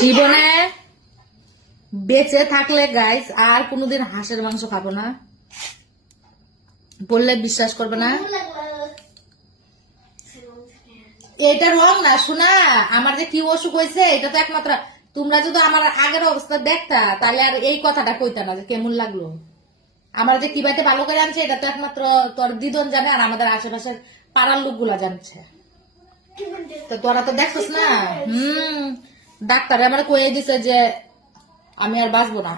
জীবনে বেঁচে থাকলে গাইস আর কোনোদিন হাঁসের মাংস খাবো না, বললে বিশ্বাস করবে না। এটা রং না শোনা, আমার যে কি অসুখ হয়েছে এটা তো একমাত্র তোমরা যদি আমার আগের অবস্থা দেখতা তাহলে আর এই কথাটা কইতা না যে কেমন লাগলো। আমার যে কি বাইতে ভালো করে আনছে এটা তো একমাত্র তোর দিদন জানে আর আমাদের আশেপাশের পাড়ার লোকগুলা জানছে। তো তোরা তো দেখছিস না। ডাক্তার আমার কয়ে দিছে যে আমি আর বাঁচবো না।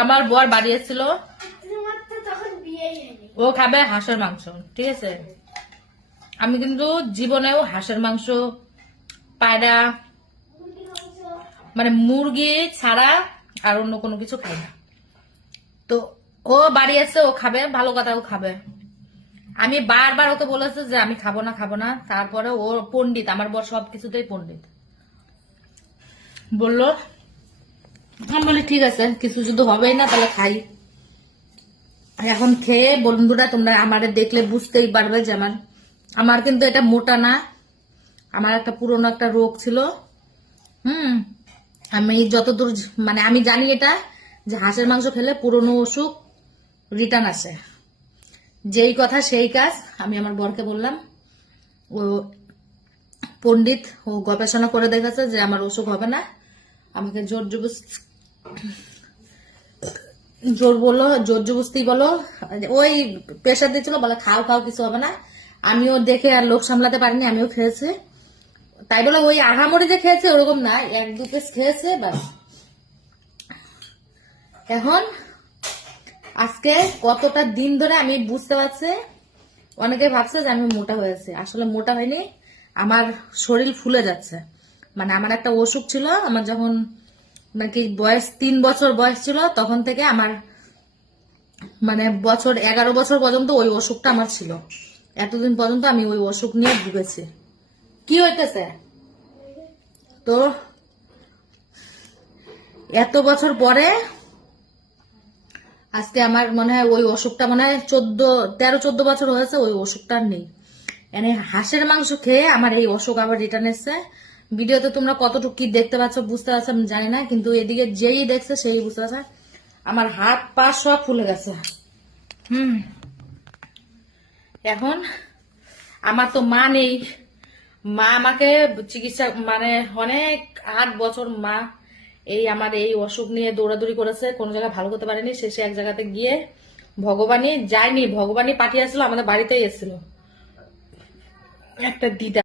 আমার বর বাড়ি এসেছিল, ও খাবে হাঁসের মাংস, ঠিক আছে। আমি কিন্তু জীবনেও হাঁসের মাংস, পায়রা, মানে মুরগি ছাড়া আর অন্য কোনো কিছু খাই না। তো ও বাড়ি এসে ও খাবে, ভালো কথা, ও খাবে। আমি বারবার ওকে বলেছে যে আমি খাবো না খাবো না, তারপরে ও পণ্ডিত, আমার বর সবকিছুতেই পণ্ডিত, বললো। আমি বলি ঠিক আছে, কিছু যদি হবেই না তাহলে খাই। এখন খেয়ে বন্ধুরা তোমরা আমারে দেখলে বুঝতেই পারবে যে আমার কিন্তু এটা মোটা না, আমার একটা পুরনো একটা রোগ ছিল। আমি যতদূর মানে আমি জানি এটা যে হাঁসের মাংস খেলে পুরনো অসুখ রিটার্ন আসে। যেই কথা সেই কাজ। আমি আমার বরকে বললাম, ও পণ্ডিত, ও গবেষণা করে দেখেছে যে আমার অসুখ হবে না। আমাকে জোর জবরদস্তি বলো, ওই প্রেশার দিচ্ছিল, বলে খাও খাও কিছু হবে না। আমিও দেখে আর লোক সামলাতে পারিনি, আমিও খেয়েছি। তাই বলে ওই আহামরি যে খেয়েছে ওরকম না, 1-2 পিস খেয়েছে বাস। এখন আজকে কতটা দিন ধরে আমি বুঝতে পারছি, অনেকে ভাবছে যে আমি মোটা হয়েছে, আসলে মোটা হয়নি, আমার শরীর ফুলে যাচ্ছে। মানে আমার একটা অসুখ ছিল, আমার যখন নাকি বয়স 3 বছর বয়স ছিল তখন থেকে আমার মানে 11 বছর পর্যন্ত ওই অসুখটা আমার ছিল। এতদিন পর্যন্ত আমি ওই অসুখ নিয়ে ভুগেছি। কি হইতেছে তো এত বছর পরে আজকে আমার মনে হয় ওই অসুখটা মনে হয় 13-14 বছর হয়েছে, ওই অসুখটা নেই। মানে হাঁসের মাংস খেয়ে আমার এই অসুখ আবার রিটার্ন এসছে। ভিডিওতে তোমরা কতটুকু কি দেখতে পাচ্ছ বুঝতে পারছো আমি জানি না, কিন্তু এদিকে যেই দেখছে সেই বুঝতে পারছে আমার হাত পা সব ফুলে গেছে। এখন আমার তো মা নেই, মা আমাকে চিকিৎসা মানে অনেক 8 বছর মা এই আমার এই অসুখ নিয়ে দৌড়াদৌড়ি করেছে, কোনো জায়গায় ভালো করতে পারেনি। শেষে এক জায়গাতে গিয়ে ভগবানই যায়নি, ভগবানই পাঠিয়েছিল, আমাদের বাড়িতেই এসেছিল একটা দিদা।